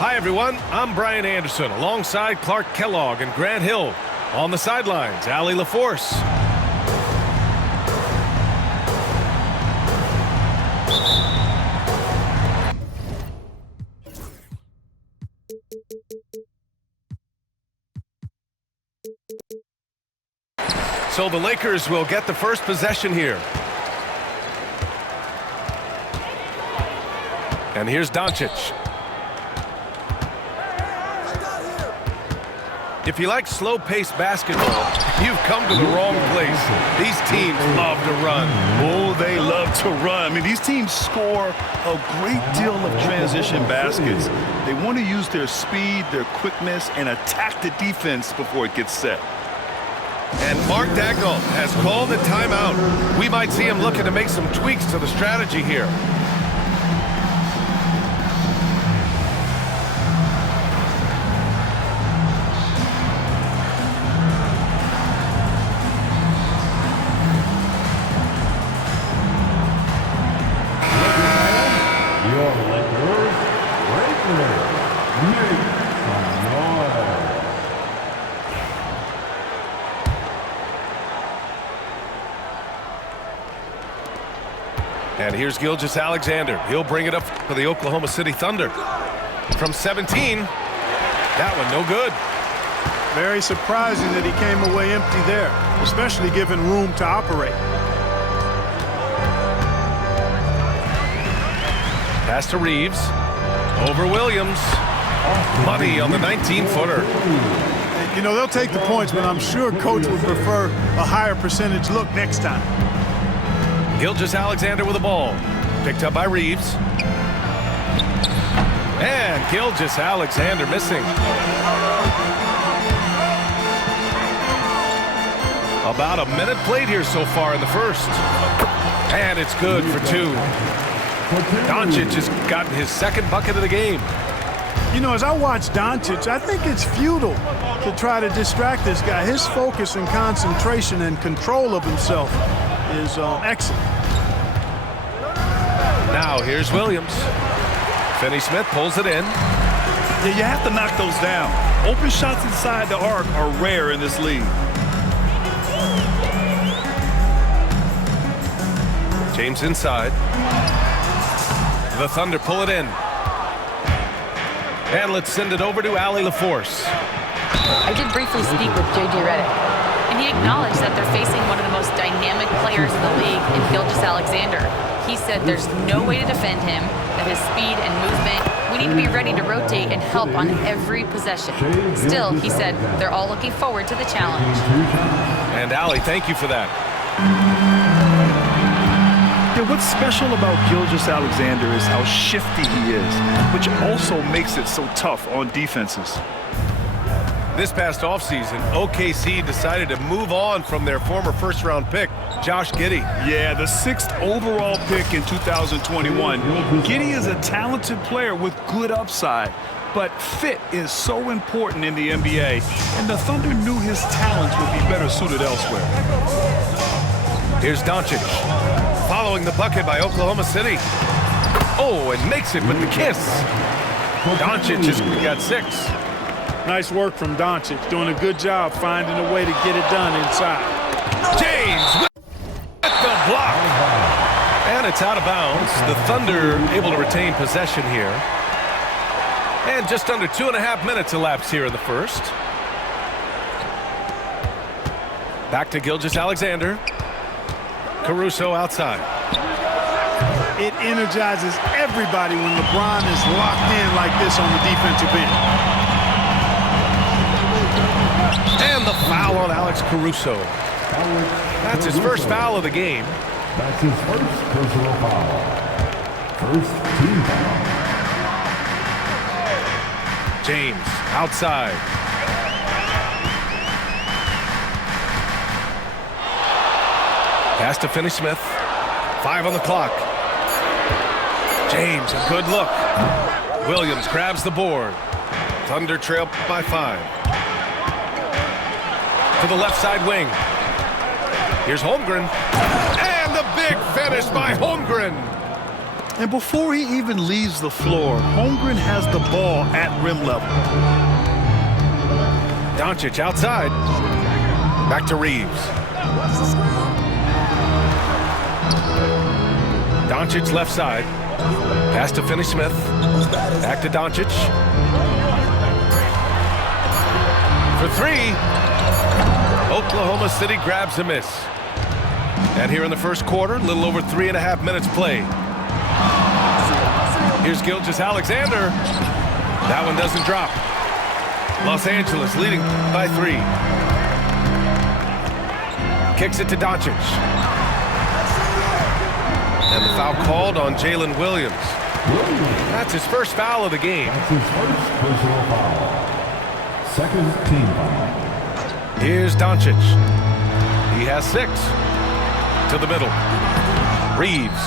Hi, everyone. I'm Brian Anderson alongside Clark Kellogg and Grant Hill. On the sidelines, Allie LaForce. So the Lakers will get the first possession here. And here's Doncic. If you like slow-paced basketball, you've come to the wrong place. These teams love to run. Oh, they love to run. I mean, these teams score a great deal of transition baskets. They want to use their speed, their quickness, and attack the defense before it gets set. And Mark Daigneault has called a timeout. We might see him looking to make some tweaks to the strategy here. And here's Gilgeous-Alexander. He'll bring it up for the Oklahoma City Thunder. From 17, that one no good. Very surprising that he came away empty there, especially given room to operate. Pass to Reeves. Over Williams. Money on the 19-footer. You know, they'll take the points, but I'm sure Coach would prefer a higher percentage look next time. Gilgeous-Alexander with the ball. Picked up by Reeves. And Gilgeous-Alexander missing. About a minute played here so far in the first. And it's good for two. Doncic has gotten his second bucket of the game. You know, as I watch Doncic, I think it's futile to try to distract this guy. His focus and concentration and control of himself is excellent. Now here's Williams. Finney-Smith pulls it in. Yeah, you have to knock those down. Open shots inside the arc are rare in this league. James inside. The Thunder pull it in. And let's send it over to Allie LaForce. I did briefly speak with J.J. Redick, and he acknowledged that they're facing one of the most dynamic players in the league in Gilgeous-Alexander. He said there's no way to defend him, that his speed and movement, we need to be ready to rotate and help on every possession. Still, he said, they're all looking forward to the challenge. And Allie, thank you for that. Yeah, what's special about Gilgeous-Alexander is how shifty he is, which also makes it so tough on defenses. This past offseason, OKC decided to move on from their former first-round pick, Josh Giddey. Yeah, the 6th overall pick in 2021. Giddey is a talented player with good upside, but fit is so important in the NBA, and the Thunder knew his talents would be better suited elsewhere. Here's Doncic, following the bucket by Oklahoma City. Oh, and makes it with the kiss. Doncic has got 6. Nice work from Doncic, doing a good job finding a way to get it done inside. James with the block. And it's out of bounds. The Thunder able to retain possession here. And just under 2.5 minutes elapsed here in the first. Back to Gilgeous-Alexander. Caruso outside. It energizes everybody when LeBron is locked in like this on the defensive end. And the foul on Alex Caruso. That's his first foul of the game. That's his first personal foul. First team foul. James outside. Pass to Finney-Smith. 5 on the clock. James, a good look. Williams grabs the board. Thunder trail by 5. To the left side wing. Here's Holmgren. And the big finish by Holmgren. And before he even leaves the floor, Holmgren has the ball at rim level. Doncic outside. Back to Reeves. Doncic left side. Pass to Finney-Smith. Back to Doncic. For 3. Oklahoma City grabs a miss. And here in the first quarter, a little over 3.5 minutes played. Here's Gilgeous-Alexander. That one doesn't drop. Los Angeles leading by 3. Kicks it to Doncic. And the foul called on Jalen Williams. That's his first foul of the game. That's his first personal foul. Second team foul. Here's Doncic. He has 6. To the middle. Reeves.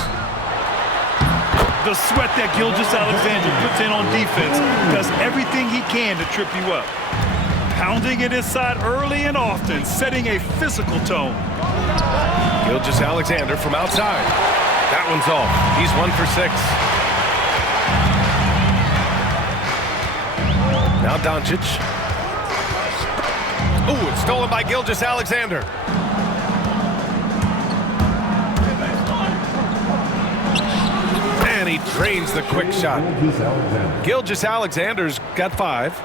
The sweat that Gilgeous-Alexander puts in on defense does everything he can to trip you up. Pounding it inside early and often, setting a physical tone. Gilgeous-Alexander from outside. That one's off. He's 1 for 6. Now Doncic. Ooh, it's stolen by Gilgeous-Alexander. And he drains the quick shot. Gilgeous-Alexander's got 5.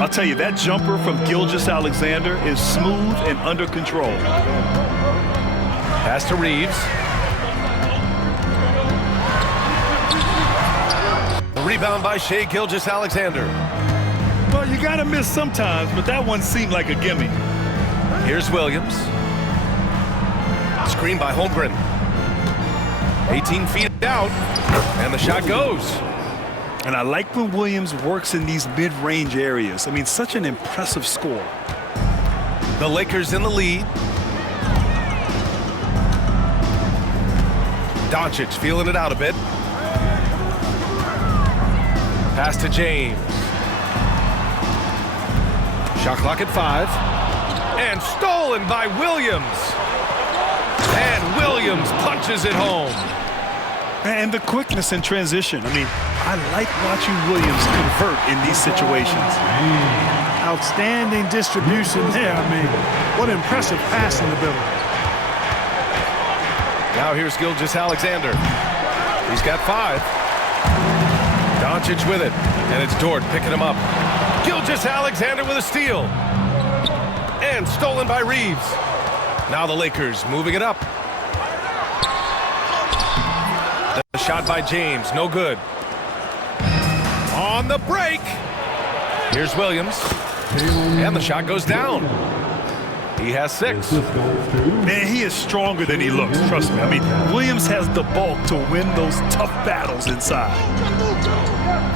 I'll tell you, that jumper from Gilgeous-Alexander is smooth and under control. Pass to Reeves. The rebound by Shai Gilgeous-Alexander. Well, you gotta miss sometimes, but that one seemed like a gimme. Here's Williams. Screen by Holmgren. 18 feet out, and the shot goes. And I like when Williams works in these mid-range areas. I mean, such an impressive score. The Lakers in the lead. Doncic feeling it out a bit. Pass to James. Shot clock at 5. And stolen by Williams. And Williams punches it home. And the quickness in transition. I mean, I like watching Williams convert in these situations. Outstanding distribution there. I mean, what impressive passing ability. Now here's Gilgeous-Alexander. He's got 5. Doncic with it. And it's Dort picking him up. Gilgeous-Alexander with a steal. And stolen by Reeves. Now the Lakers moving it up. The shot by James, no good. On the break. Here's Williams. And the shot goes down. He has 6. Man, he is stronger than he looks, trust me. I mean, Williams has the bulk to win those tough battles inside.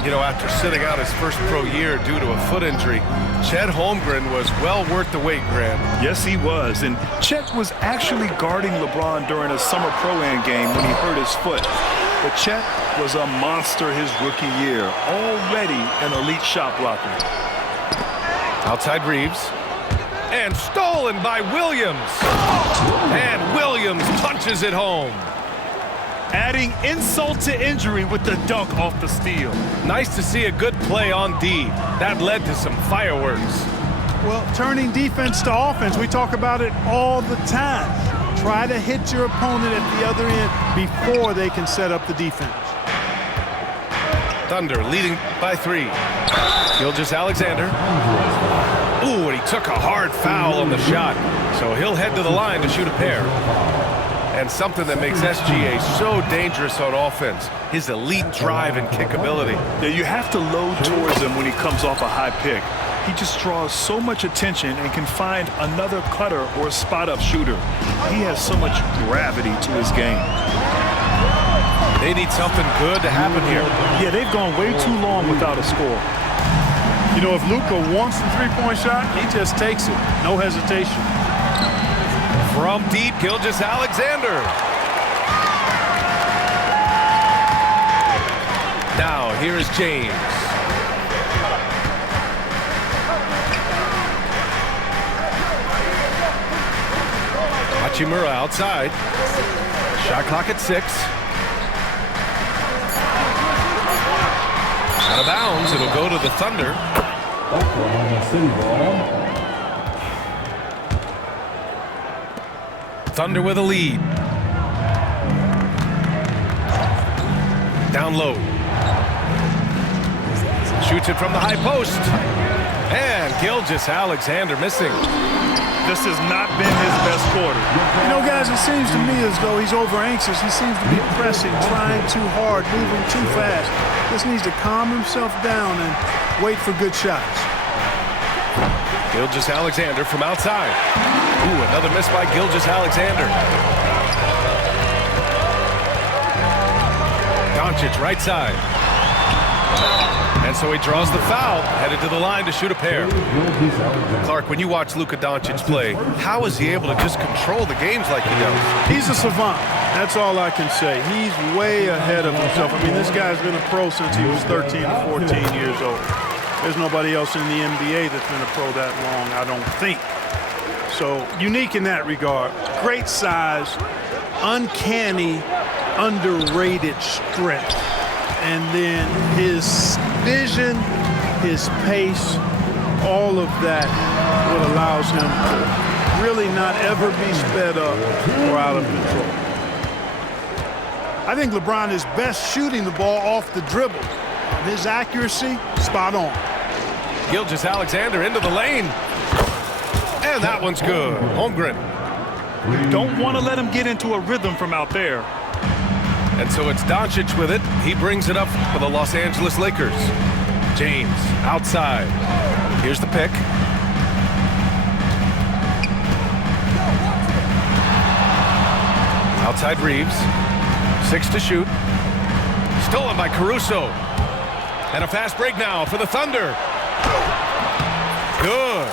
You know, after sitting out his first pro year due to a foot injury, Chet Holmgren was well worth the wait, Grant. Yes, he was. And Chet was actually guarding LeBron during a summer pro-am game when he hurt his foot. But Chet was a monster his rookie year, already an elite shot blocker. Outside Reeves. And stolen by Williams. And Williams punches it home. Adding insult to injury with the dunk off the steal. Nice to see a good play on D. That led to some fireworks. Well, turning defense to offense, we talk about it all the time. Try to hit your opponent at the other end before they can set up the defense. Thunder leading by 3. Gilgeous-Alexander. Ooh, and he took a hard foul on the shot. So he'll head to the line to shoot a pair. And something that makes SGA so dangerous on offense, his elite drive and kick ability. Yeah, you have to load towards him when he comes off a high pick. He just draws so much attention and can find another cutter or spot-up shooter. He has so much gravity to his game. They need something good to happen here. Yeah, they've gone way too long without a score. You know, if Luka wants the three-point shot, he just takes it. No hesitation. From deep, Gilgeous-Alexander. Now, here is James. Hachimura outside. Shot clock at 6. Out of bounds, it'll go to the Thunder. Oklahoma City ball. Thunder with a lead. Down low. Shoots it from the high post. And Gilgeous-Alexander missing. This has not been his best quarter. You know, guys, it seems to me as though he's over-anxious. He seems to be pressing, trying too hard, moving too fast. Just needs to calm himself down and wait for good shots. Gilgeous-Alexander from outside. Ooh, another miss by Gilgeous-Alexander. Doncic right side. And so he draws the foul, headed to the line to shoot a pair. Clark, when you watch Luka Doncic play, how is he able to just control the games like he does? He's a savant. That's all I can say. He's way ahead of himself. I mean, this guy's been a pro since he was 13 or 14 years old. There's nobody else in the NBA that's been a pro that long, I don't think. So, unique in that regard. Great size, uncanny, underrated strength. And then his vision, his pace, all of that what allows him to really not ever be sped up or out of control. I think LeBron is best shooting the ball off the dribble. His accuracy, spot on. Gilgeous-Alexander into the lane. And that one's good. Holmgren. You don't want to let him get into a rhythm from out there. And so it's Doncic with it. He brings it up for the Los Angeles Lakers. James outside. Here's the pick. Outside Reeves. 6 to shoot. Stolen by Caruso. And a fast break now for the Thunder. Good.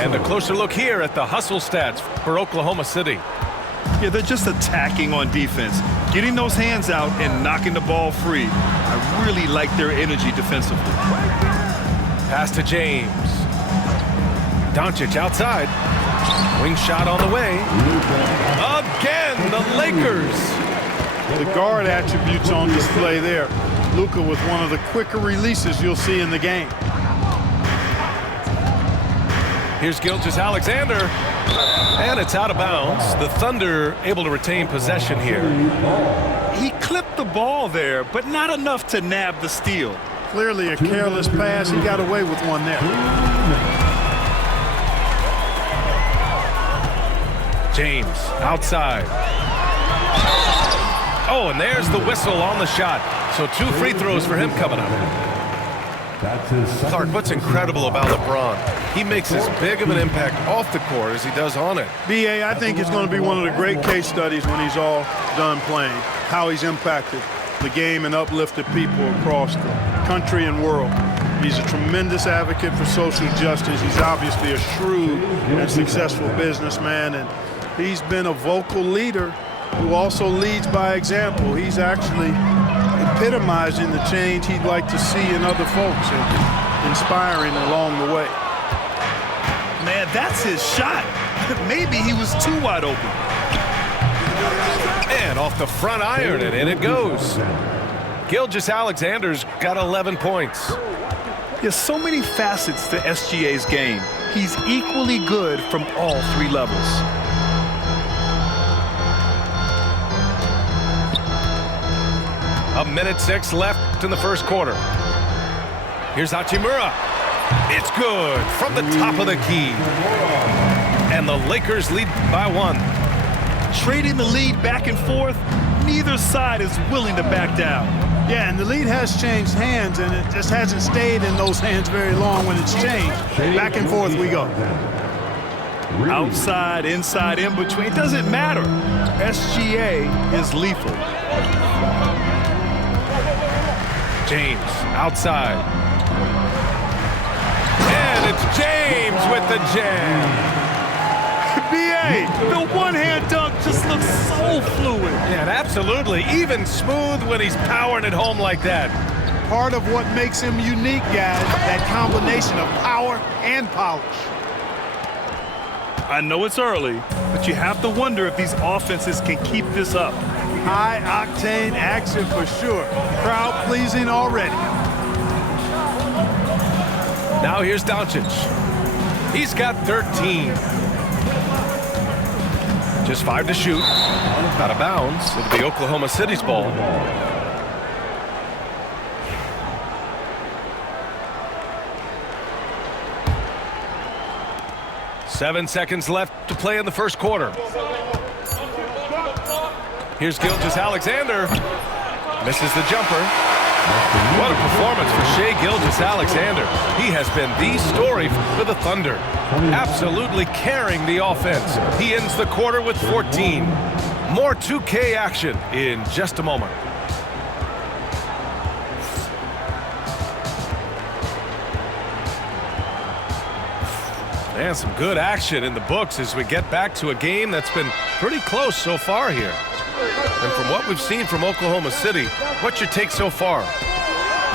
And a closer look here at the hustle stats for Oklahoma City. Yeah, they're just attacking on defense, getting those hands out and knocking the ball free. I really like their energy defensively. Pass to James. Doncic outside. Wing shot on the way. Again, the Lakers. The guard attributes on display there. Luka with one of the quicker releases you'll see in the game. Here's Gilgeous-Alexander. And it's out of bounds. The Thunder able to retain possession here. He clipped the ball there, but not enough to nab the steal. Clearly a careless pass. He got away with one there. James outside. Oh, and there's the whistle on the shot. So 2 free throws for him coming up. Clark, what's incredible about LeBron? He makes as big of an impact off the court as he does on it. B.A., I think it's going to be one of the great case studies when he's all done playing, how he's impacted the game and uplifted people across the country and world. He's a tremendous advocate for social justice. He's obviously a shrewd and successful businessman, and he's been a vocal leader who also leads by example. He's actually epitomizing the change he'd like to see in other folks and inspiring along the way. Man, that's his shot. Maybe he was too wide open. And off the front iron, and in it goes. Gilgeous-Alexander's got 11 points. There's so many facets to SGA's game. He's equally good from all three levels. A minute 6 left in the first quarter. Here's Hachimura. It's good from the top of the key. And the Lakers lead by 1. Trading the lead back and forth, neither side is willing to back down. Yeah, and the lead has changed hands, and it just hasn't stayed in those hands very long when it's changed. Back and forth we go. Outside, inside, in between, it doesn't matter. SGA is lethal. James outside. And it's James with the jam. B.A., the one-hand dunk just looks so fluid. Yeah, absolutely. Even smooth when he's powering it home like that. Part of what makes him unique, guys, that combination of power and polish. I know it's early, but you have to wonder if these offenses can keep this up. High-octane action for sure. Crowd-pleasing already. Now here's Doncic. He's got 13. Just 5 to shoot. Out of bounds. It'll be Oklahoma City's ball. Seven seconds left to play in the first quarter. Here's Gilgeous-Alexander. Misses the jumper. What a performance for Shai Gilgeous-Alexander. He has been the story for the Thunder. Absolutely carrying the offense. He ends the quarter with 14. More 2K action in just a moment. And some good action in the books as we get back to a game that's been pretty close so far here. And from what we've seen from Oklahoma City, what's your take so far?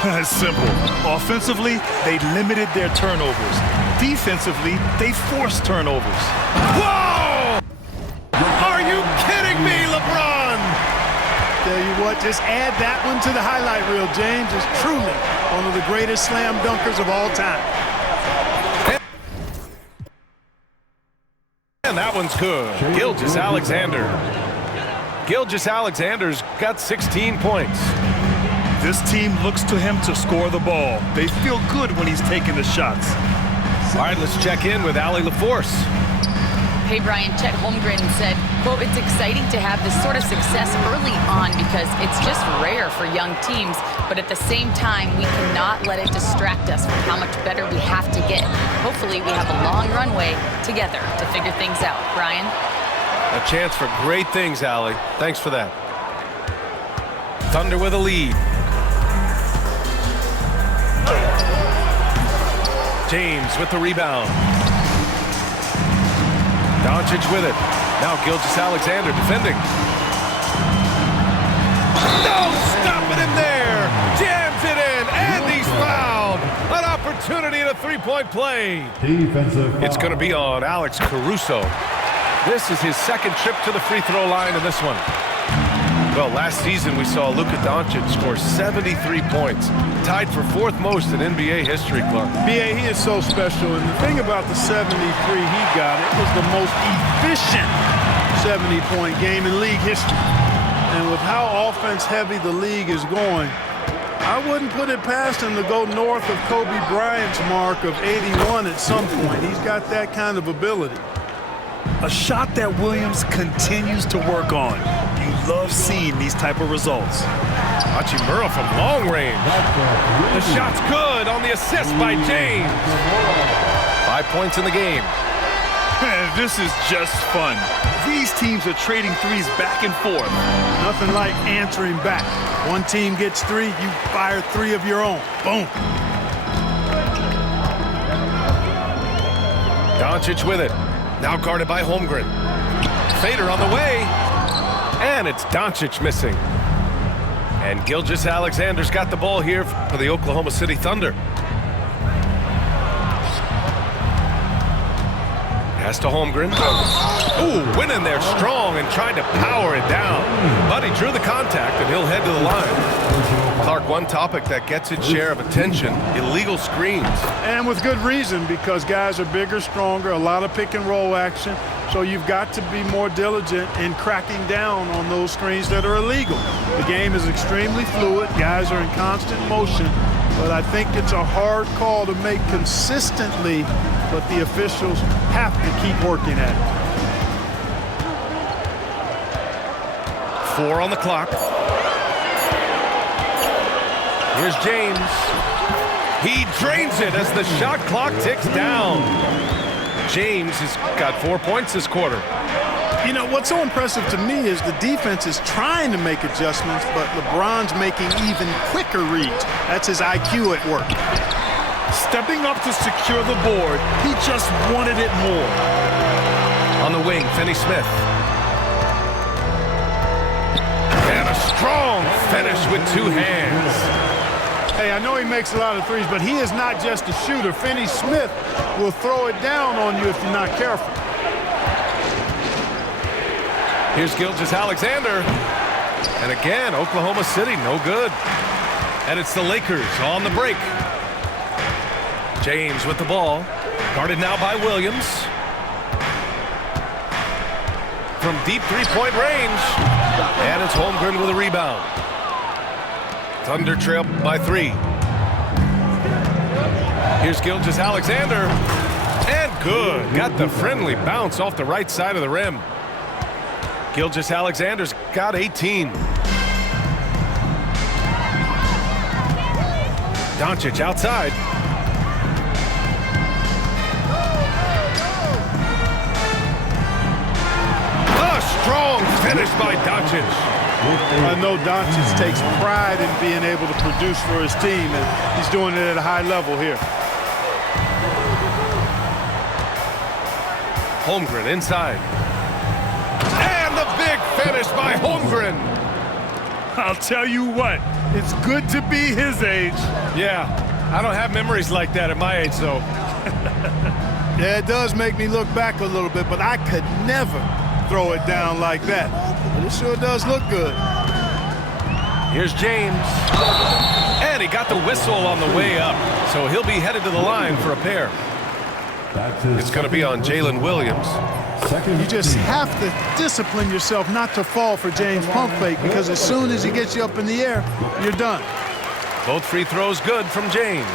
It's simple. Offensively, they limited their turnovers. Defensively, they forced turnovers. Whoa! Are you kidding me, LeBron? Tell you what, just add that one to the highlight reel. James is truly one of the greatest slam dunkers of all time. And that one's good. Gilgeous-Alexander. Gilgeous-Alexander's got 16 points. This team looks to him to score the ball. They feel good when he's taking the shots. All right, let's check in with Allie LaForce. Hey, Brian, Chet Holmgren said, quote, "It's exciting to have this sort of success early on because it's just rare for young teams, but at the same time, we cannot let it distract us from how much better we have to get. Hopefully, we have a long runway together to figure things out." Brian? A chance for great things, Allie. Thanks for that. Thunder with a lead. James with the rebound. Doncic with it. Now Gilgeous-Alexander defending. No, stopping him there. Jams it in, and he's fouled. An opportunity in a three-point play. Defensive It's going to be on Alex Caruso. This is his second trip to the free throw line in this one. Well, last season we saw Luka Doncic score 73 points, tied for fourth most in NBA history, Clark. B.A., he is so special, and the thing about the 73 he got, it was the most efficient 70-point game in league history. And with how offense-heavy the league is going, I wouldn't put it past him to go north of Kobe Bryant's mark of 81 at some point. He's got that kind of ability. A shot that Williams continues to work on. You love seeing these type of results. Hachimura from long range. The shot's good on the assist by James. 5 points in the game. This is just fun. These teams are trading threes back and forth. Nothing like answering back. One team gets 3, you fire 3 of your own. Boom. Doncic with it. Now guarded by Holmgren. Fader on the way. And it's Doncic missing. And Gilgeous-Alexander's got the ball here for the Oklahoma City Thunder. Pass to Holmgren. Ooh, winning there strong and trying to power it down. But he drew the contact and he'll head to the line. Clark, one topic that gets its share of attention, illegal screens. And with good reason, because guys are bigger, stronger, a lot of pick and roll action. So you've got to be more diligent in cracking down on those screens that are illegal. The game is extremely fluid. Guys are in constant motion. But I think it's a hard call to make consistently, but the officials have to keep working at it. 4 on the clock. Here's James. He drains it as the shot clock ticks down. James has got 4 points this quarter. You know, what's so impressive to me is the defense is trying to make adjustments, but LeBron's making even quicker reads. That's his IQ at work. Stepping up to secure the board, he just wanted it more. On the wing, Finney-Smith. And a strong finish with 2 hands. Hey, I know he makes a lot of threes, but he is not just a shooter. Finney-Smith will throw it down on you if you're not careful. Here's Gilgeous-Alexander. And again, Oklahoma City, no good. And it's the Lakers on the break. James with the ball. Guarded now by Williams. From deep three-point range. And it's Holmgren with a rebound. Thunder trail by 3. Here's Gilgeous-Alexander. And good. Got the friendly bounce off the right side of the rim. Gilgeous-Alexander's got 18. Doncic outside. A strong finish by Doncic. I know Doncic takes pride in being able to produce for his team, and he's doing it at a high level here. Holmgren inside. And the big finish by Holmgren. I'll tell you what, it's good to be his age. Yeah, I don't have memories like that at my age, though. Yeah, it does make me look back a little bit, but I could never throw it down like that. But it sure does look good. Here's James. And he got the whistle on the way up, so he'll be headed to the line for a pair. It's going to be on Jalen Williams. You just have to discipline yourself not to fall for James' pump fake, because as soon as he gets you up in the air, you're done. Both free throws good from James.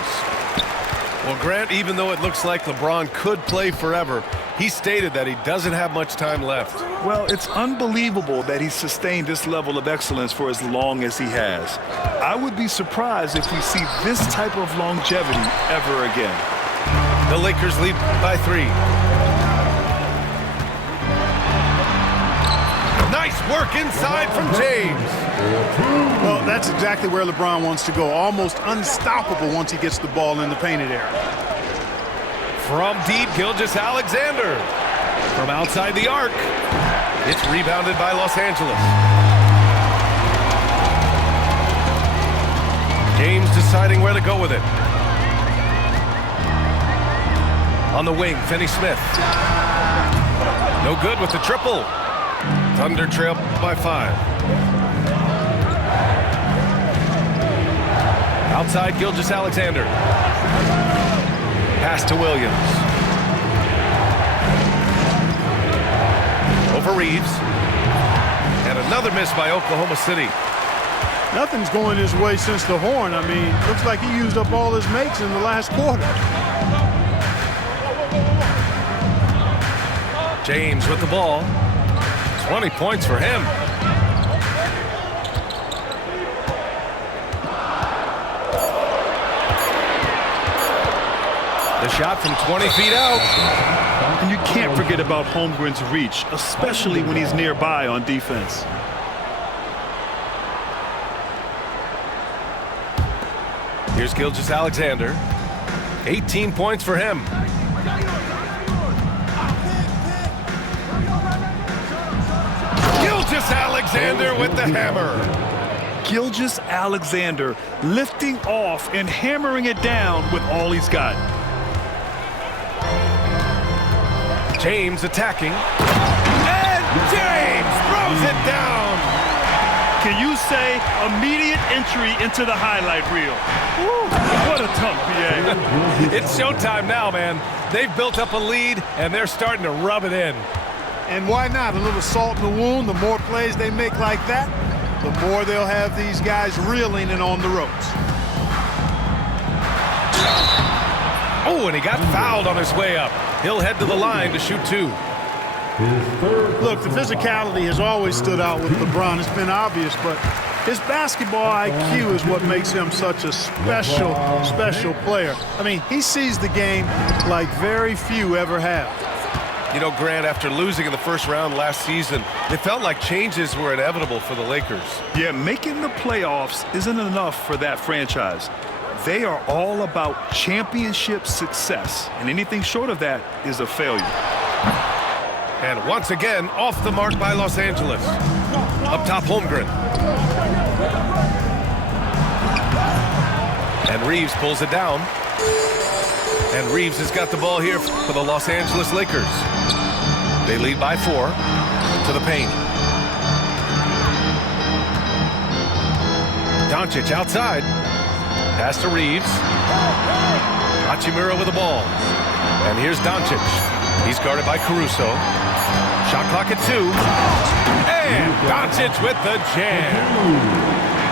Well, Grant, even though it looks like LeBron could play forever, he stated that he doesn't have much time left. Well, it's unbelievable that he's sustained this level of excellence for as long as he has. I would be surprised if we see this type of longevity ever again. The Lakers lead by 3. Nice work inside from James. Well, that's exactly where LeBron wants to go. Almost unstoppable once he gets the ball in the painted area. From deep, Gilgeous-Alexander. From outside the arc. It's rebounded by Los Angeles. James deciding where to go with it. On the wing, Finney-Smith. No good with the triple. Thunder trail by 5. Outside, Gilgeous-Alexander. Pass to Williams. Over Reeves. And another miss by Oklahoma City. Nothing's going his way since the horn. I mean, looks like he used up all his makes in the last quarter. James with the ball. 20 points for him. The shot from 20 feet out. And you can't forget about Holmgren's reach, especially when he's nearby on defense. Here's Gilgeous-Alexander. 18 points for him. Gilgeous-Alexander with the hammer. Gilgeous-Alexander lifting off and hammering it down with all he's got. James attacking. And James throws it down. Can you say immediate entry into the highlight reel? Woo, what a dunk, BA. It's showtime now, man. They've built up a lead, and they're starting to rub it in. And why not? A little salt in the wound. The more plays they make like that, the more they'll have these guys reeling and on the ropes. Oh, and he got fouled on his way up. He'll head to the line to shoot 2. Look, the physicality has always stood out with LeBron. It's been obvious, but his basketball IQ is what makes him such a special player. I mean, he sees the game like very few ever have. You know, Grant, after losing in the first round last season, it felt like changes were inevitable for the Lakers. Yeah, making the playoffs isn't enough for that franchise. They are all about championship success, and anything short of that is a failure. And once again, off the mark by Los Angeles. Up top, Holmgren. And Reeves pulls it down. And Reeves has got the ball here for the Los Angeles Lakers. They lead by 4 to the paint. Doncic outside. Pass to Reeves. Hachimura with the ball. And here's Doncic. He's guarded by Caruso. Shot clock at 2. And Doncic with the jam.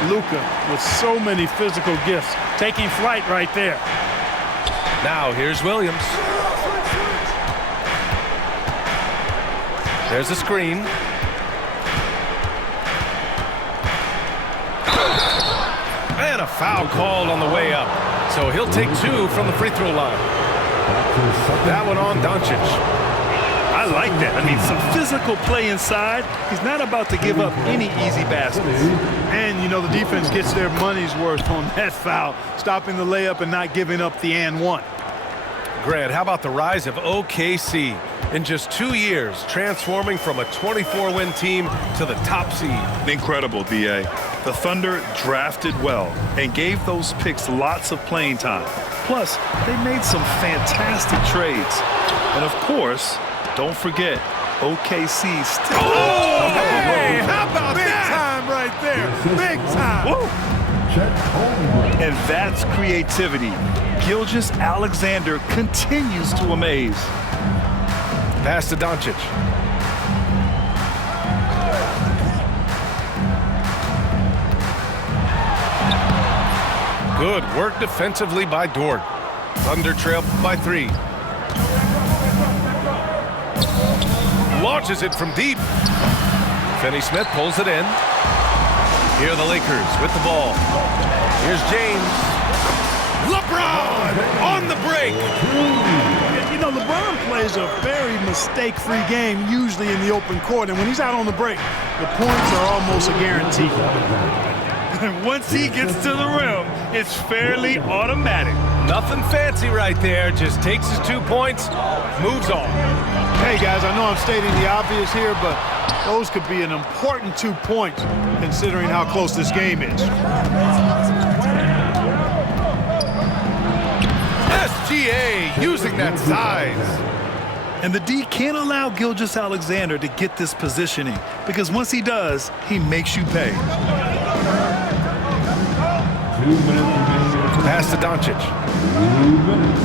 Luka with so many physical gifts, taking flight right there. Now here's Williams. There's a screen. And a foul called on the way up. So he'll take 2 from the free throw line. That one on Doncic. I like that. I mean, some physical play inside. He's not about to give up any easy baskets. And, you know, the defense gets their money's worth on that foul, stopping the layup and not giving up the and one. Grant, how about the rise of OKC? In just 2 years, transforming from a 24-win team to the top seed. Incredible, B.A. The Thunder drafted well and gave those picks lots of playing time. Plus, they made some fantastic trades. And, of course, don't forget, OKC still... Oh, hey, how about Big that? time right there. Big time. Woo! And that's creativity. Gilgeous-Alexander continues to amaze. Pass to Doncic. Good work defensively by Dort. Thunder trail by 3. Launches it from deep. Finney-Smith pulls it in. Here are the Lakers with the ball. Here's James. LeBron on the break. You know, LeBron plays a very mistake-free game, usually in the open court, and when he's out on the break, the points are almost a guarantee. And once he gets to the rim, it's fairly automatic. Nothing fancy right there. Just takes his 2 points, moves on. Hey, guys, I know I'm stating the obvious here, but those could be an important 2 points considering how close this game is. SGA using that size. And the D can't allow Gilgeous-Alexander to get this positioning because once he does, he makes you pay. 2 minutes remaining. Pass to Doncic. 2 minutes.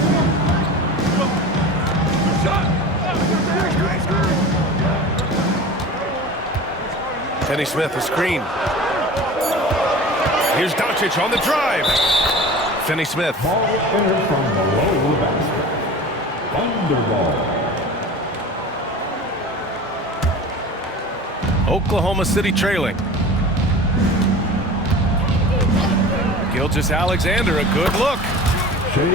Finney-Smith, a screen. Here's Doncic on the drive. Finney-Smith. Ball entered from below the basket. Thunderball. Oklahoma City trailing. Gilgeous-Alexander, a good look.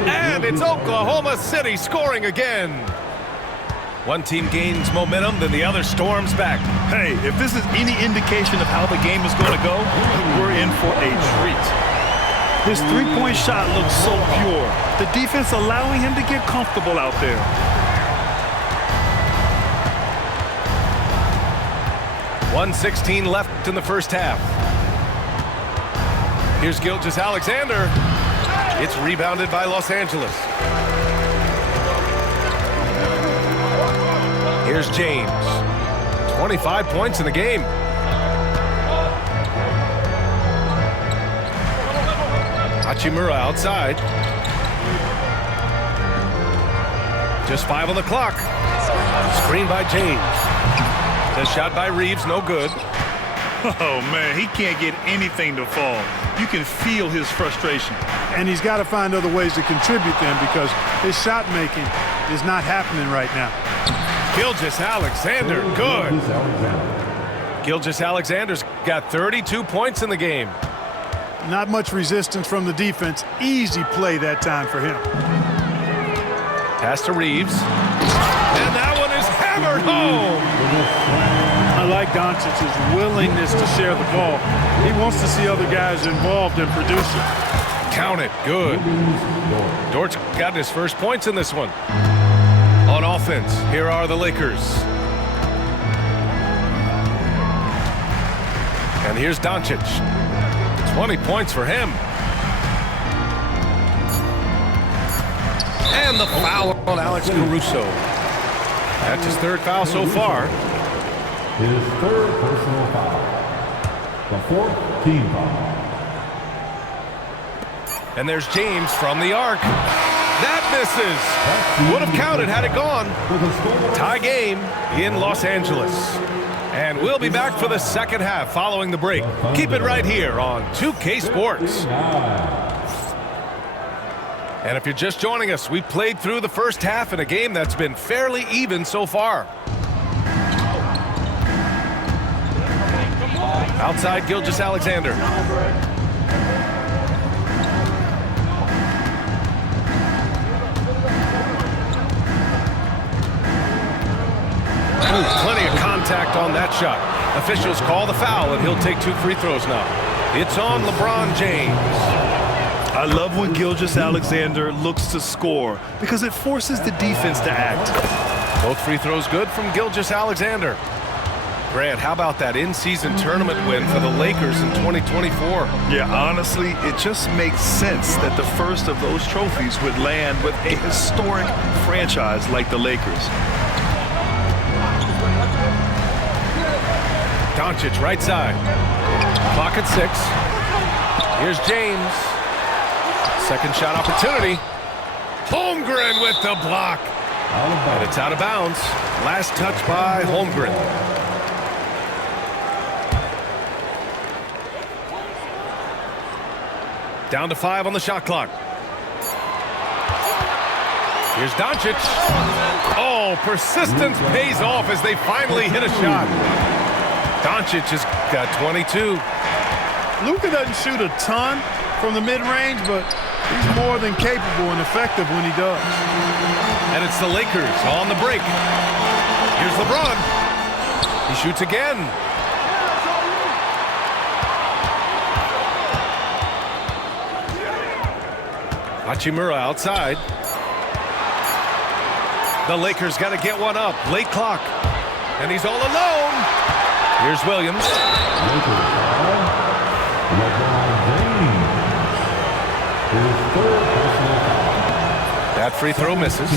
And it's Oklahoma City scoring again. One team gains momentum, then the other storms back. Hey, if this is any indication of how the game is going to go, we're in for a treat. His three-point shot looks so pure. The defense allowing him to get comfortable out there. .116 left in the first half. Here's Gilgeous-Alexander. It's rebounded by Los Angeles. Here's James. 25 points in the game. Hachimura outside. Just 5 on the clock. Screen by James. The shot by Reeves, no good. Oh, man, he can't get anything to fall. You can feel his frustration. And he's got to find other ways to contribute them because his shot making is not happening right now. Gilgeous-Alexander, good. Gilgeous-Alexander's got 32 points in the game. Not much resistance from the defense. Easy play that time for him. Pass to Reeves. And that one is hammered home. I like Doncic's willingness to share the ball. He wants to see other guys involved in producing. Count it. Good. Dort's got his first points in this one. On offense, here are the Lakers. And here's Doncic. 20 points for him. And the foul on Alex Caruso. That's his third foul so far. His third personal foul. The fourth team foul. And there's James from the arc. That misses. Would have counted had it gone. Tie game in Los Angeles. And we'll be back for the second half following the break. Keep it right here on 2K Sports. And if you're just joining us, we've played through the first half in a game that's been fairly even so far. Outside, Gilgeous-Alexander. Plenty of contact on that shot. Officials call the foul, and he'll take 2 free throws now. It's on LeBron James. I love when Gilgeous-Alexander looks to score because it forces the defense to act. Both free throws good from Gilgeous-Alexander. Grant, how about that in-season tournament win for the Lakers in 2024? Yeah, honestly, it just makes sense that the first of those trophies would land with a historic franchise like the Lakers. Doncic right side. Clock at 6. Here's James. Second shot opportunity. Holmgren with the block. And it's out of bounds. Last touch by Holmgren. Down to 5 on the shot clock. Here's Doncic. Oh, persistence pays off as they finally hit a shot. Doncic has got 22. Luka doesn't shoot a ton from the mid-range, but he's more than capable and effective when he does. And it's the Lakers on the break. Here's LeBron. He shoots again. Hachimura outside. The Lakers got to get one up. Late clock. And he's all alone. Here's Williams. That free throw misses.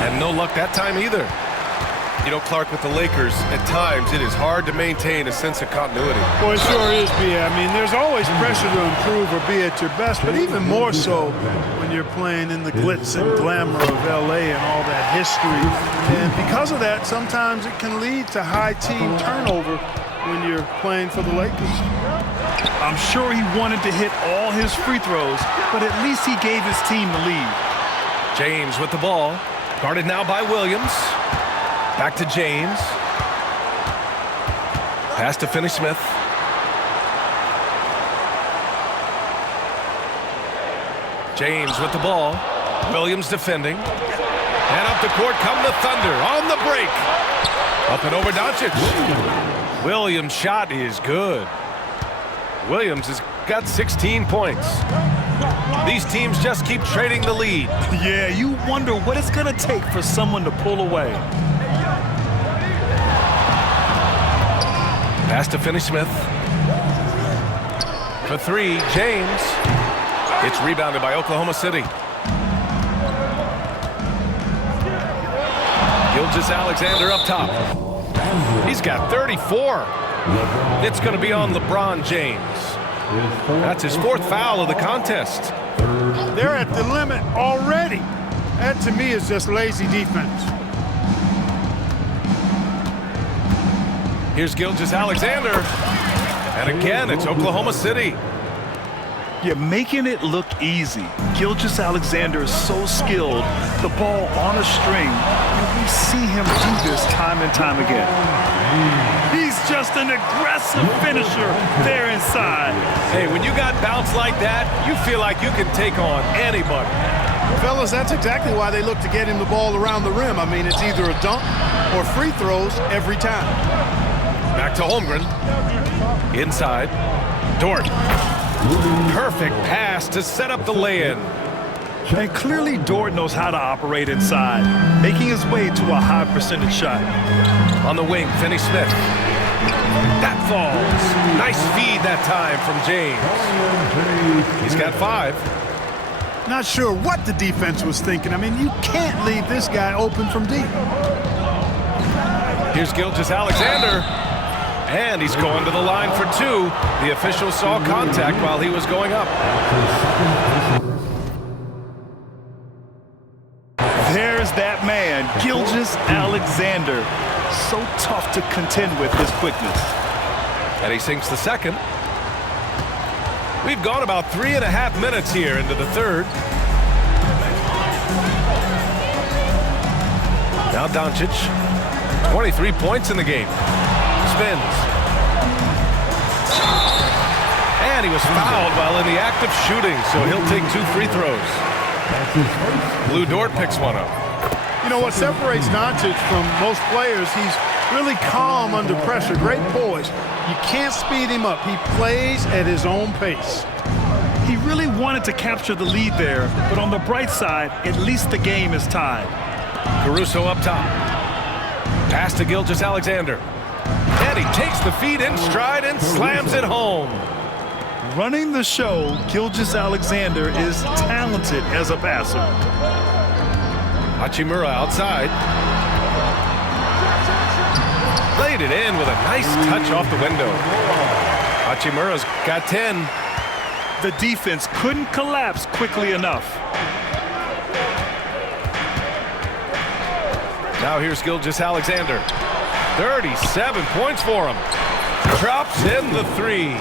And no luck that time either. You know, Clark, with the Lakers, at times it is hard to maintain a sense of continuity. Well, it sure is, B.A. I mean, there's always pressure to improve or be at your best, but even more so when you're playing in the glitz and glamour of L.A. and all that history. And because of that, sometimes it can lead to high team turnover when you're playing for the Lakers. I'm sure he wanted to hit all his free throws, but at least he gave his team the lead. James with the ball. Guarded now by Williams. Back to James. Pass to Finney-Smith. James with the ball. Williams defending. And up the court come the Thunder on the break. Up and over Doncic. Williams' shot is good. Williams has got 16 points. These teams just keep trading the lead. Yeah, you wonder what it's going to take for someone to pull away. Pass to Finney-Smith. For three, James. It's rebounded by Oklahoma City. Gilgeous-Alexander up top. He's got 34. It's going to be on LeBron James. That's his fourth foul of the contest. They're at the limit already. That, to me, is just lazy defense. Here's Gilgeous-Alexander. And again, it's Oklahoma City. You're making it look easy. Gilgeous-Alexander is so skilled. The ball on a string. And we see him do this time and time again. He's just an aggressive finisher there inside. Hey, when you got bounce like that, you feel like you can take on anybody. Fellas, that's exactly why they look to get him the ball around the rim. I mean, it's either a dunk or free throws every time. Back to Holmgren. Inside. Dort. Perfect pass to set up the lay-in. And clearly Dort knows how to operate inside, making his way to a high percentage shot. On the wing, Finney-Smith. That falls. Nice feed that time from James. He's got 5. Not sure what the defense was thinking. I mean, you can't leave this guy open from deep. Here's Gilgeous-Alexander. And he's going to the line for 2. The official saw contact while he was going up. There's that man, Gilgeous-Alexander. So tough to contend with his quickness. And he sinks the second. We've gone about 3.5 minutes here into the third. Now Doncic. 23 points in the game. Spins. And he was fouled while in the act of shooting, so he'll take 2 free throws. Lou Dort picks one up. You know what separates Doncic from most players, he's really calm under pressure. Great poise. You can't speed him up. He plays at his own pace. He really wanted to capture the lead there, but on the bright side, at least the game is tied. Caruso up top. Pass to Gilgeous-Alexander. And he takes the feed in stride and slams it home. Running the show, Gilgeous-Alexander is talented as a passer. Hachimura outside. Played it in with a nice touch off the window. Hachimura's got 10. The defense couldn't collapse quickly enough. Now here's Gilgeous-Alexander. 37 points for him. Drops in the 3.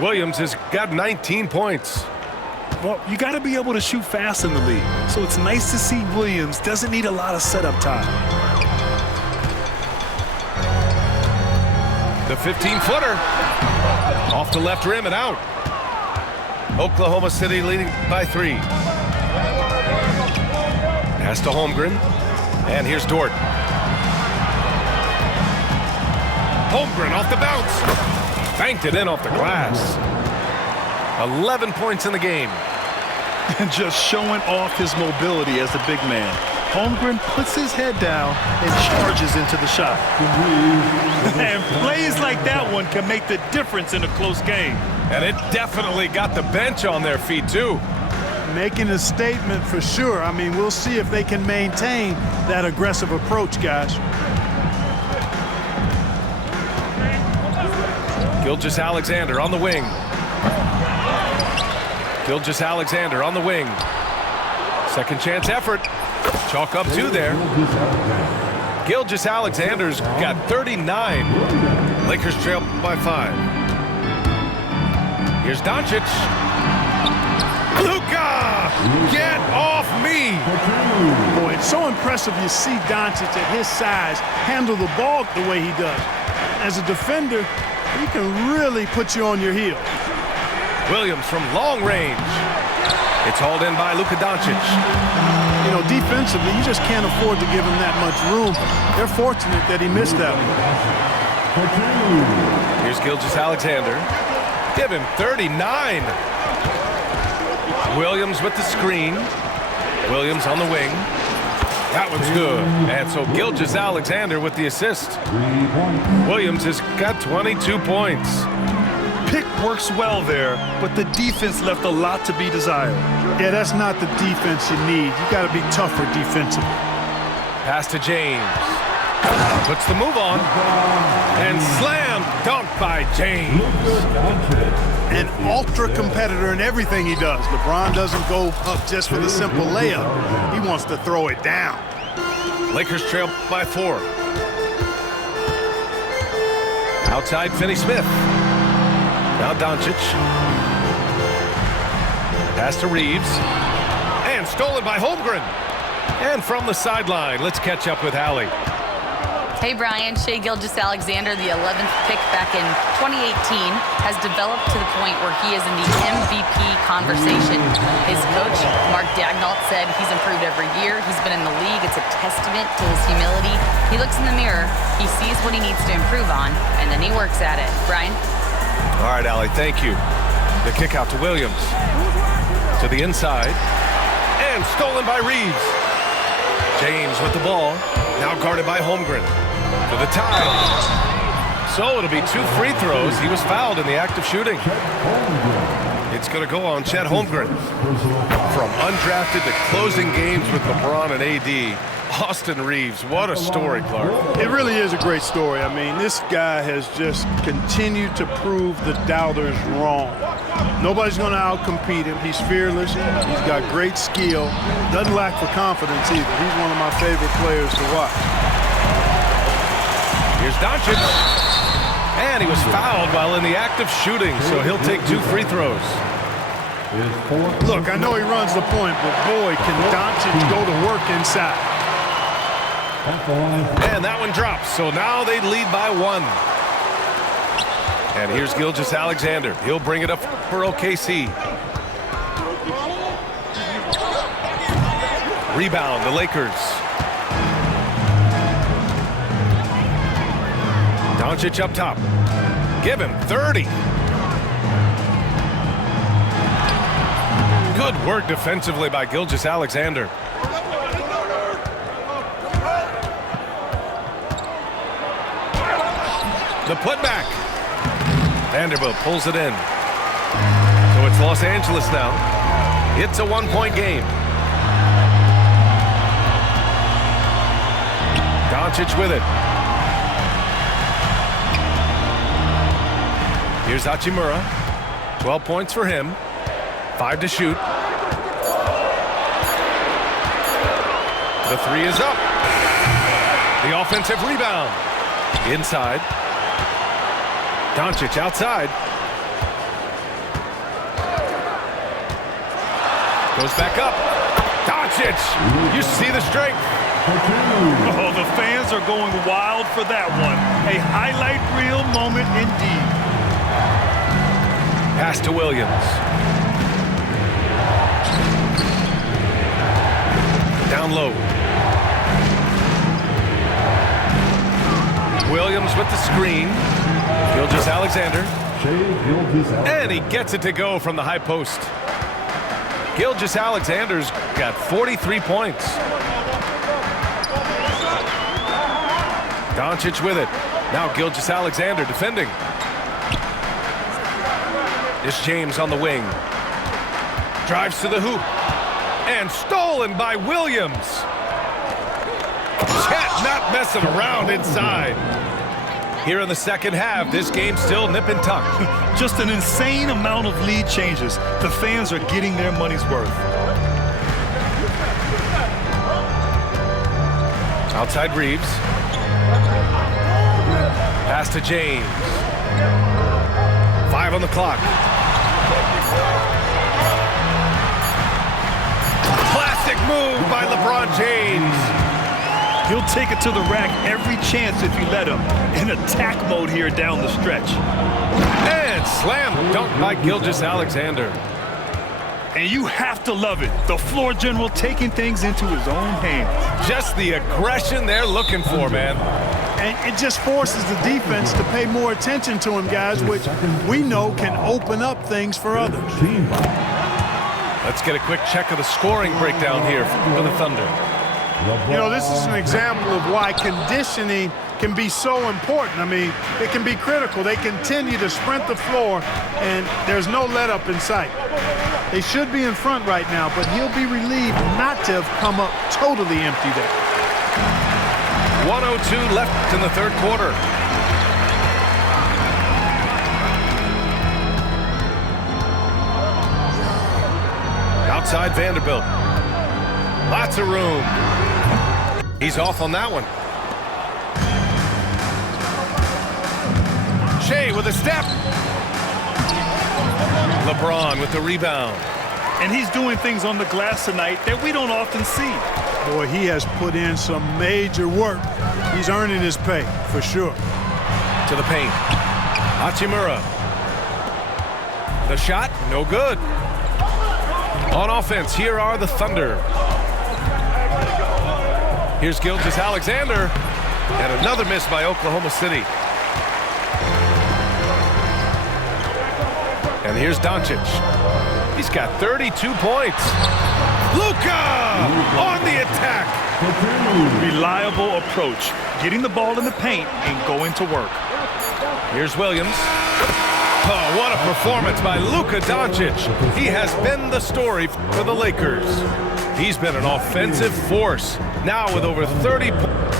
Williams has got 19 points. Well, you got to be able to shoot fast in the league. So it's nice to see Williams doesn't need a lot of setup time. The 15-footer. Off the left rim and out. Oklahoma City leading by 3. Pass to Holmgren. And here's Dort. Holmgren off the bounce. Banked it in off the glass. 11 points in the game. And just showing off his mobility as a big man. Holmgren puts his head down and charges into the shot. And plays like that one can make the difference in a close game. And it definitely got the bench on their feet, too. Making a statement for sure. I mean, we'll see if they can maintain that aggressive approach, guys. Gilgeous-Alexander on the wing. Gilgeous-Alexander on the wing. Second chance effort. Chalk up 2 there. Gilgeous-Alexander's got 39. Lakers trail by 5. Here's Doncic. Luka! Get off me! Boy, it's so impressive you see Doncic at his size handle the ball the way he does. As a defender, he can really put you on your heels. Williams from long range. It's hauled in by Luka Doncic. You know, defensively, you just can't afford to give him that much room. They're fortunate that he missed that one. Here's Gilgeous-Alexander. Give him 39. Williams with the screen. Williams on the wing. That one's good. And so Gilgeous-Alexander with the assist. Williams has got 22 points. Pick works well there, but the defense left a lot to be desired. Yeah, that's not the defense you need. You got to be tougher defensively. Pass to James. Puts the move on. And slam dunk by James. An ultra competitor in everything he does. LeBron doesn't go up just for the simple layup. He wants to throw it down. Lakers trail by 4. Outside Finney-Smith. Now Doncic. Pass to Reeves. And stolen by Holmgren. And from the sideline, let's catch up with Allie. Hey, Brian. Shai Gilgeous-Alexander, the 11th pick back in 2018, has developed to the point where he is in the MVP conversation. His coach, Mark Daigneault, said he's improved every year. He's been in the league. It's a testament to his humility. He looks in the mirror, he sees what he needs to improve on, and then he works at it. Brian? All right, Allie, thank you. The kick out to Williams. To the inside. And stolen by Reeves. James with the ball. Now guarded by Holmgren. To the tie. So it'll be 2 free throws. He was fouled in the act of shooting. It's going to go on Chet Holmgren. From undrafted to closing games with LeBron and AD. Austin Reeves, what a story, Clark. It really is a great story. I mean, this guy has just continued to prove the doubters wrong. Nobody's going to outcompete him. He's fearless. He's got great skill. Doesn't lack for confidence either. He's one of my favorite players to watch. Here's Doncic. And he was fouled while in the act of shooting, so he'll take 2 free throws. Look, I know he runs the point, but boy, can Doncic go to work inside. And that one drops, so now they lead by 1. And here's Gilgeous-Alexander. He'll bring it up for OKC. Rebound, the Lakers. Doncic up top. Give him 30. Good work defensively by Gilgeous-Alexander. The putback. Vanderbilt pulls it in. So it's Los Angeles now. It's a 1-point game. Doncic with it. Here's Hachimura. 12 points for him. 5 to shoot. The 3 is up. The offensive rebound. Inside. Doncic outside. Goes back up. Doncic! You see the strength. Oh, the fans are going wild for that one. A highlight reel moment indeed. Pass to Williams. Down low. Williams with the screen. Gilgeous-Alexander. And he gets it to go from the high post. Gilgeous-Alexander's got 43 points. Doncic with it. Now Gilgeous-Alexander defending. It's James on the wing. Drives to the hoop. And stolen by Williams. Chet not messing around inside. Here in the second half, this game's still nip and tuck. Just an insane amount of lead changes. The fans are getting their money's worth. Outside Reeves. Pass to James. 5 on the clock. Classic move by LeBron James. He'll take it to the rack every chance if you let him. In attack mode here down the stretch. And slam dunk by Gilgeous-Alexander. And you have to love it. The floor general taking things into his own hands. Just the aggression they're looking for, man. And it just forces the defense to pay more attention to him, guys, which we know can open up things for others. Let's get a quick check of the scoring breakdown here for the Thunder. You know, this is an example of why conditioning can be so important. I mean, it can be critical. They continue to sprint the floor, and there's no let-up in sight. They should be in front right now, but he'll be relieved not to have come up totally empty there. 1:02 left in the third quarter. Outside Vanderbilt. Lots of room. He's off on that one. Shea with a step. LeBron with the rebound. And he's doing things on the glass tonight that we don't often see. Boy, he has put in some major work. He's earning his pay, for sure. To the paint. Hachimura. The shot, no good. On offense, here are the Thunder. Here's Gilgeous-Alexander. And another miss by Oklahoma City. And here's Doncic. He's got 32 points. Luka on the attack. Reliable approach. Getting the ball in the paint and going to work. Here's Williams. Oh, what a performance by Luka Doncic. He has been the story for the Lakers. He's been an offensive force. Now with over 30 points.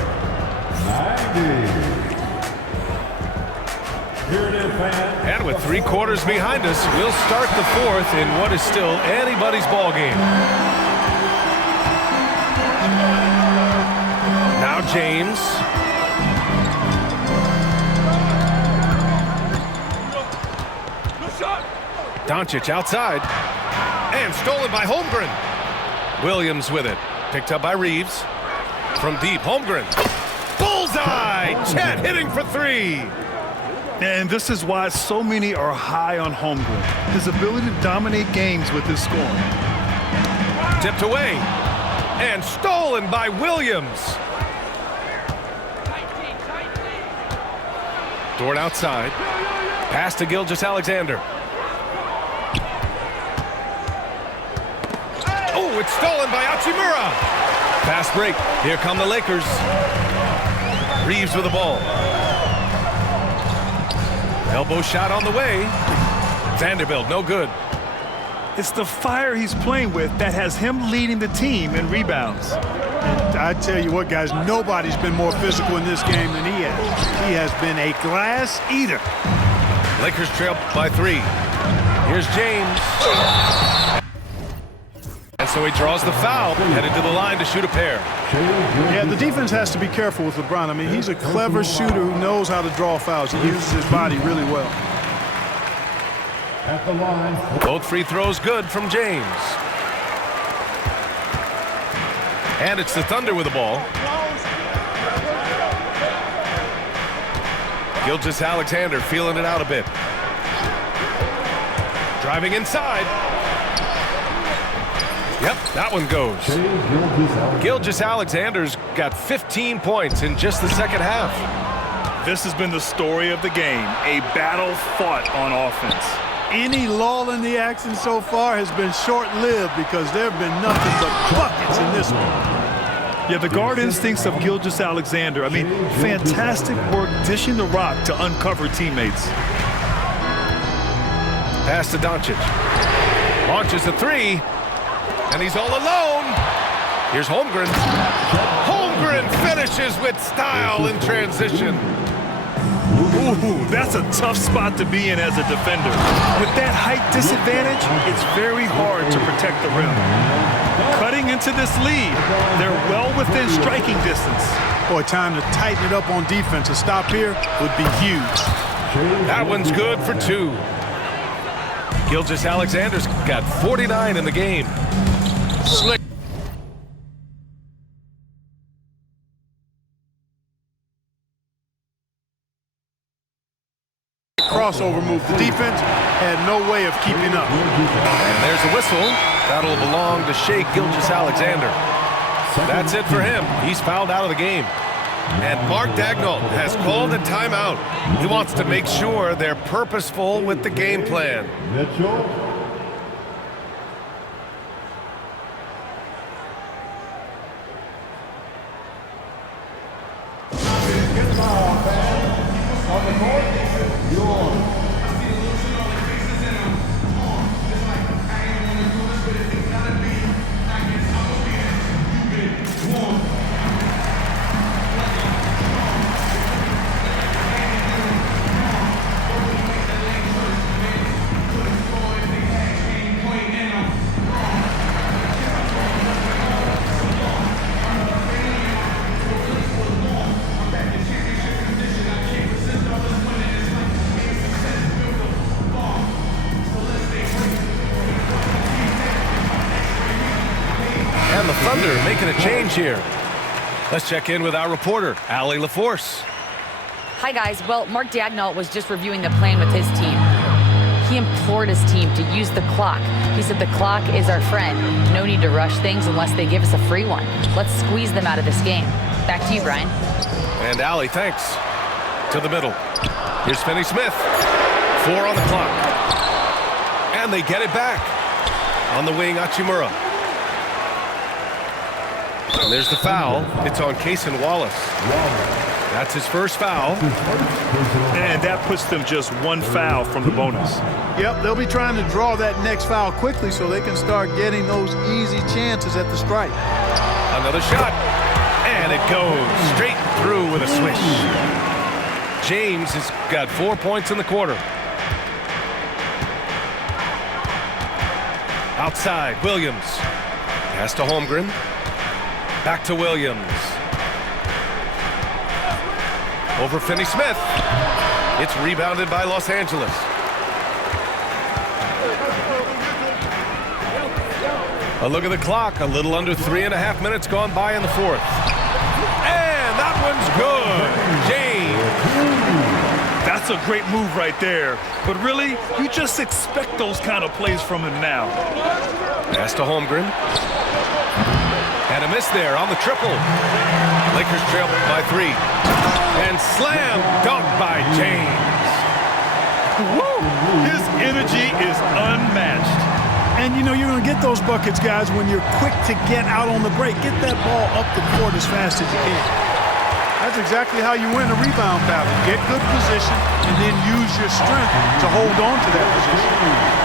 And with 3 quarters behind us, we'll start the fourth in what is still anybody's ball game. Now James. Doncic outside. And stolen by Holmgren. Williams with it. Picked up by Reeves. From deep, Holmgren. Bullseye! Chet hitting for 3. And this is why so many are high on Holmgren. His ability to dominate games with his scoring. Tipped away. And stolen by Williams. Dort outside. Pass to Gilgeous-Alexander. Oh, it's stolen by Hachimura. Fast break. Here come the Lakers. Reeves with the ball. Elbow shot on the way. Vanderbilt, no good. It's the fire he's playing with that has him leading the team in rebounds. And I tell you what, guys, nobody's been more physical in this game than he has. He has been a glass eater. Lakers trail by 3. Here's James. And so he draws the foul, headed to the line to shoot a pair. Yeah, the defense has to be careful with LeBron. I mean, he's a clever shooter who knows how to draw fouls. He uses his body really well. At the line. Both free throws good from James. And it's the Thunder with the ball. Gilgeous-Alexander feeling it out a bit. Driving inside. Yep, that one goes. Gilgeous-Alexander's got 15 points in just the second half. This has been the story of the game, a battle fought on offense. Any lull in the action so far has been short-lived because there have been nothing but buckets in this one. Yeah, the guard instincts of Gilgeous-Alexander. I mean, fantastic work dishing the rock to uncover teammates. Pass to Doncic. Launches a 3. And he's all alone. Here's Holmgren. Holmgren finishes with style in transition. Ooh, that's a tough spot to be in as a defender. With that height disadvantage, it's very hard to protect the rim. Cutting into this lead, they're well within striking distance. Boy, time to tighten it up on defense. A stop here would be huge. That one's good for 2. Gilgeous-Alexander's got 49 in the game. Slick. crossover move. The defense had no way of keeping up. And there's a whistle. That'll belong to Shai Gilgeous-Alexander. That's it for him. He's fouled out of the game. And Mark Daigneault has called a timeout. He wants to make sure they're purposeful with the game plan. Mitchell. On the court, York. And the Thunder making a change here. Let's check in with our reporter, Allie LaForce. Hi, guys. Well, Mark Daigneault was just reviewing the plan with his team. He implored his team to use the clock. He said the clock is our friend. No need to rush things unless they give us a free one. Let's squeeze them out of this game. Back to you, Brian. And Allie, thanks. To the middle. Here's Finney-Smith. 4 on the clock. And they get it back. On the wing, Hachimura. And there's the foul. It's on Cason Wallace. That's his first foul. And that puts them just one foul from the bonus. Yep, they'll be trying to draw that next foul quickly so they can start getting those easy chances at the stripe. Another shot. And it goes straight through with a swish. James has got 4 points in the quarter. Outside, Williams. Pass to Holmgren. Back to Williams. Over Finney-Smith. It's rebounded by Los Angeles. A look at the clock. A little under 3.5 minutes gone by in the fourth. And that one's good. James. That's a great move right there. But really, you just expect those kind of plays from him now. Pass to Holmgren. And a miss there on the triple. Lakers trail by 3. And slam dunk by James. Woo! His energy is unmatched. And, you know, you're going to get those buckets, guys, when you're quick to get out on the break. Get that ball up the court as fast as you can. That's exactly how you win a rebound battle. Get good position and then use your strength to hold on to that position.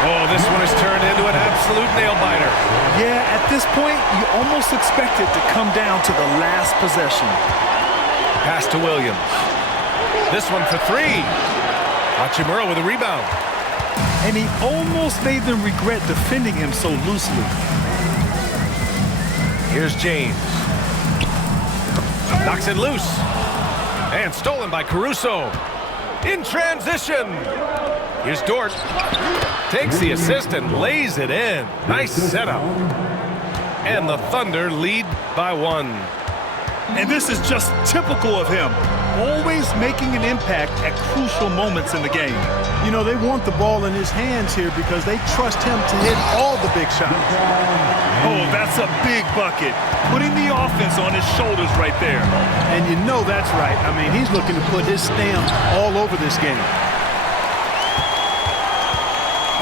Oh, this one has turned into an absolute nail-biter. Yeah, at this point, you almost expect it to come down to the last possession. Pass to Williams. This one for 3. Hachimura with a rebound. And he almost made them regret defending him so loosely. Here's James. Knocks it loose. And stolen by Caruso. In transition. Here's Dort. Takes the assist and lays it in. Nice setup. And the Thunder lead by 1. And this is just typical of him. Always making an impact at crucial moments in the game. You know, they want the ball in his hands here because they trust him to hit all the big shots. Oh, that's a big bucket. Putting the offense on his shoulders right there. And you know that's right. I mean, he's looking to put his stamp all over this game.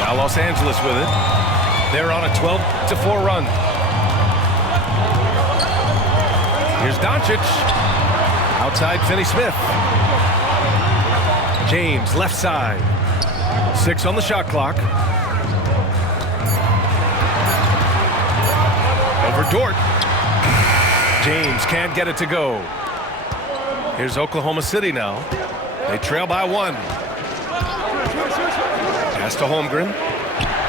Now Los Angeles with it. They're on a 12-4 run. Here's Doncic. Outside Finney-Smith. James left side. 6 on the shot clock. Over Dort. James can't get it to go. Here's Oklahoma City now. They trail by 1. Pass to Holmgren.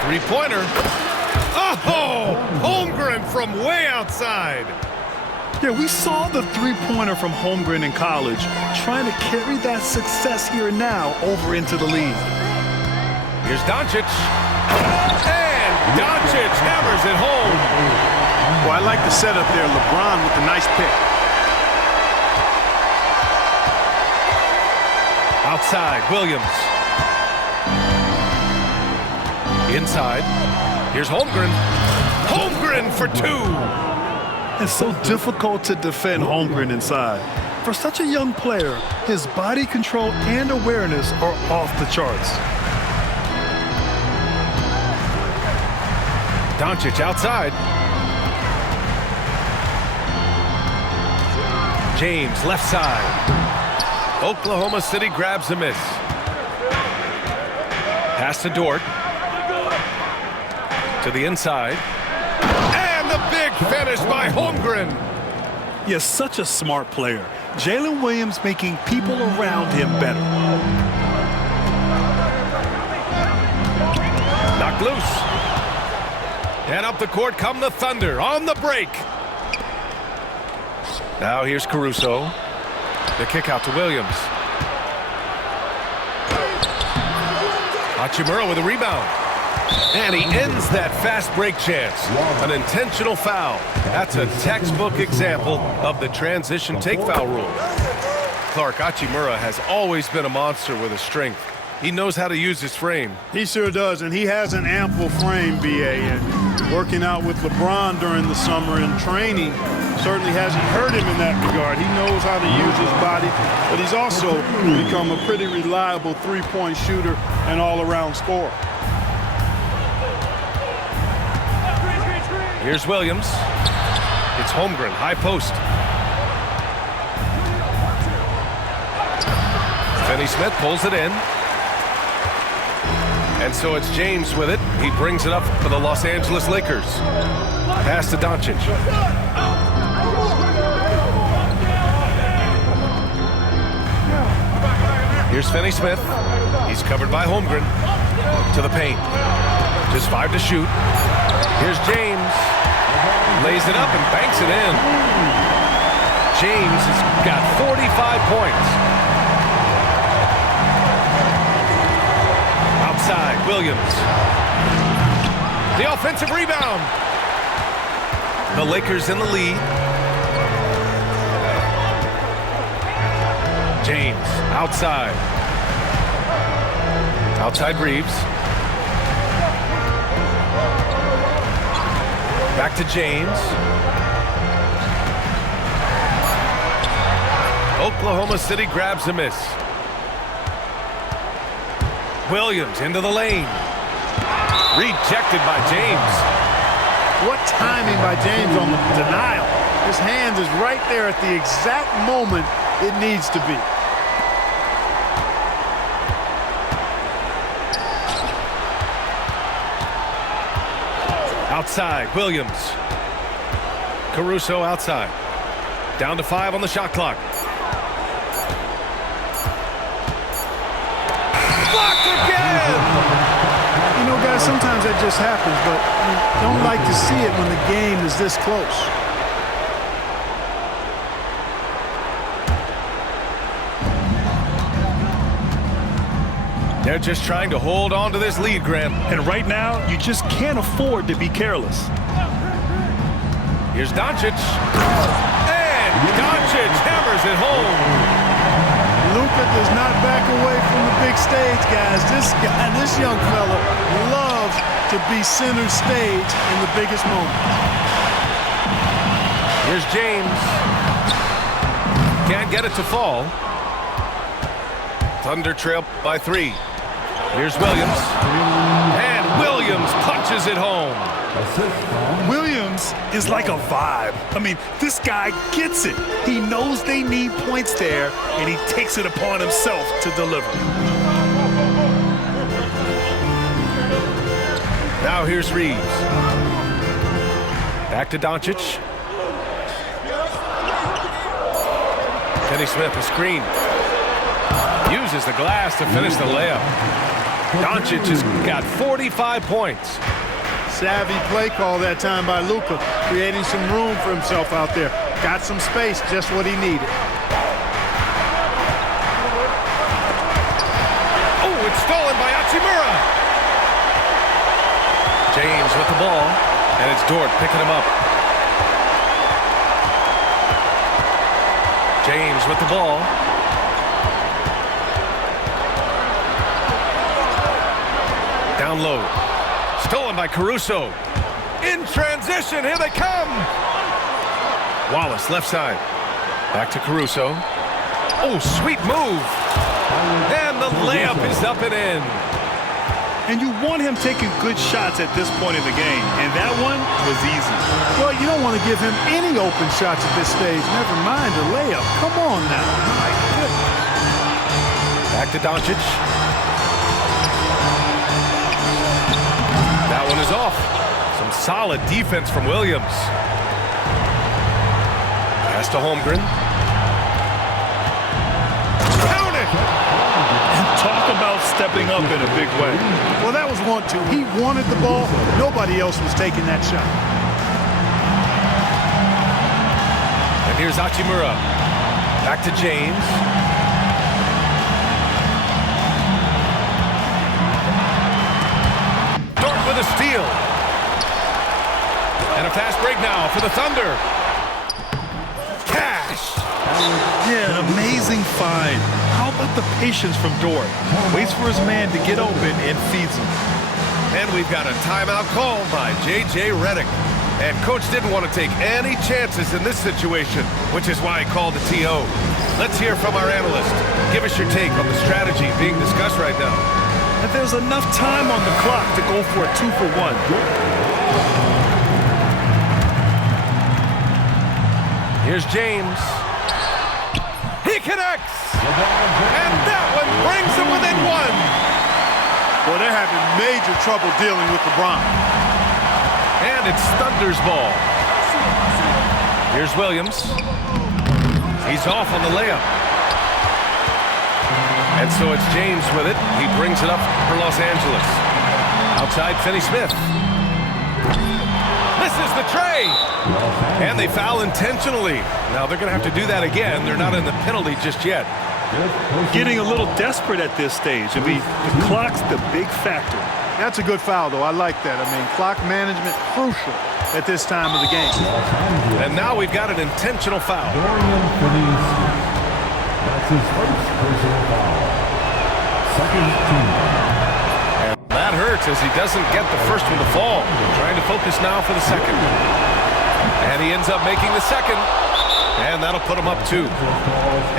3-pointer. Oh! Holmgren from way outside. Yeah, we saw the three-pointer from Holmgren in college, trying to carry that success here and now over into the league. Here's Doncic. And Doncic hammers it home. Well, I like the setup there. LeBron with a nice pick. Outside, Williams. Inside. Here's Holmgren. Holmgren for two. It's so difficult to defend Holmgren inside. For such a young player, his body control and awareness are off the charts. Doncic outside. James left side. Oklahoma City grabs a miss. Pass to Dort. To the inside. And the big finish by Holmgren. He such a smart player. Jalen Williams making people around him better. Knocked loose. And up the court come the Thunder on the break. Now here's Caruso. The kick out to Williams. Hachimura with a rebound. And he ends that fast break chance. An intentional foul. That's a textbook example of the transition take foul rule. Clark, Hachimura has always been a monster with his strength. He knows how to use his frame. He sure does, and he has an ample frame, B.A. And working out with LeBron during the summer and training certainly hasn't hurt him in that regard. He knows how to use his body, but he's also become a pretty reliable three-point shooter and all-around scorer. Here's Williams. It's Holmgren, high post. Finney Smith pulls it in. And so it's James with it. He brings it up for the Los Angeles Lakers. Pass to Doncic. Here's Finney Smith. He's covered by Holmgren. To the paint. Just 5 to shoot. Here's James. Lays it up and banks it in. James has got 45 points. Outside, Williams. The offensive rebound. The Lakers in the lead. James, outside. Outside Reeves. Back to James. Oklahoma City grabs a miss. Williams into the lane. Rejected by James. What timing by James on the denial. His hand is right there at the exact moment it needs to be. Outside, Williams. Caruso outside. Down to 5 on the shot clock. Blocked again! You know, guys, sometimes that just happens, but you don't like to see it when the game is this close. They're just trying to hold on to this lead, Graham. And right now, you just can't afford to be careless. Here's Doncic. And Doncic hammers it home. Luka does not back away from the big stage, guys. This young fella loves to be center stage in the biggest moment. Here's James. Can't get it to fall. Thunder trail by 3. Here's Williams. And Williams punches it home. Williams is like a vibe. I mean, this guy gets it. He knows they need points there, and he takes it upon himself to deliver. Now here's Reeves. Back to Doncic. Finney Smith, a screen. Uses the glass to finish the layup. Doncic has got 45 points. Savvy play call that time by Luka, creating some room for himself out there. Got some space, just what he needed. Oh, it's stolen by Hachimura. James with the ball, and it's Dort picking him up. James with the ball. Down low. Stolen by Caruso. In transition, here they come. Wallace, left side. Back to Caruso. Oh, sweet move. And the layup is up and in. And you want him taking good shots at this point in the game, and that one was easy. Well, you don't want to give him any open shots at this stage, never mind a layup. Come on now. My goodness. Back to Doncic. That one is off. Some solid defense from Williams. Pass to Holmgren. Count it! And talk about stepping up in a big way. Well, that was 1-2. He wanted the ball. Nobody else was taking that shot. And here's Hachimura. Back to James. Dort with a steal. And a fast break now for the Thunder. Cash. Yeah, an amazing find. How about the patience from Dort? Waits for his man to get open and feeds him. And we've got a timeout called by J.J. Redick. And coach didn't want to take any chances in this situation, which is why he called the TO. Let's hear from our analyst. Give us your take on the strategy being discussed right now. And there's enough time on the clock to go for a 2-for-1. Here's James. He connects! And that one brings him within one. Well, they're having major trouble dealing with LeBron. And it's Thunder's ball. Here's Williams. He's off on the layup. And so it's James with it. He brings it up for Los Angeles. Outside, Finney-Smith. Misses the tray. And they foul intentionally. Now they're going to have to do that again. They're not in the penalty just yet. Getting a little desperate at this stage. I mean, the clock's the big factor. That's a good foul, though. I like that. I mean, clock management crucial at this time of the game. And now we've got an intentional foul. Dorian Finney-Smith. That's his first personal foul. Second team. And that hurts as he doesn't get the first one to fall. Trying to focus now for the second. And he ends up making the second. And that'll put him up 2.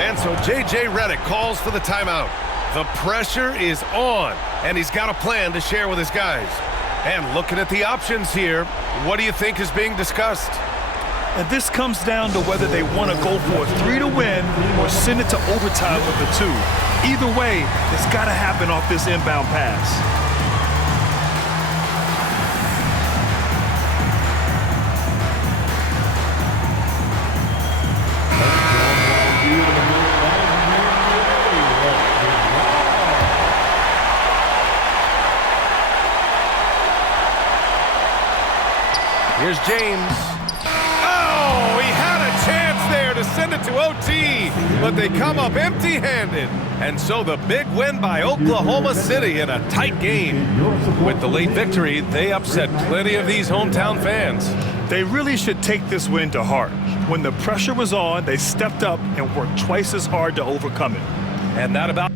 And so J.J. Redick calls for the timeout. The pressure is on, and he's got a plan to share with his guys. And looking at the options here, what do you think is being discussed? And this comes down to whether they want to go for a 3 to win or send it to overtime with a 2. Either way, it's got to happen off this inbound pass. Here's James. Oh, he had a chance there to send it to OT, but they come up empty-handed. And so the big win by Oklahoma City in a tight game. With the late victory, they upset plenty of these hometown fans. They really should take this win to heart. When the pressure was on, they stepped up and worked twice as hard to overcome it. And that about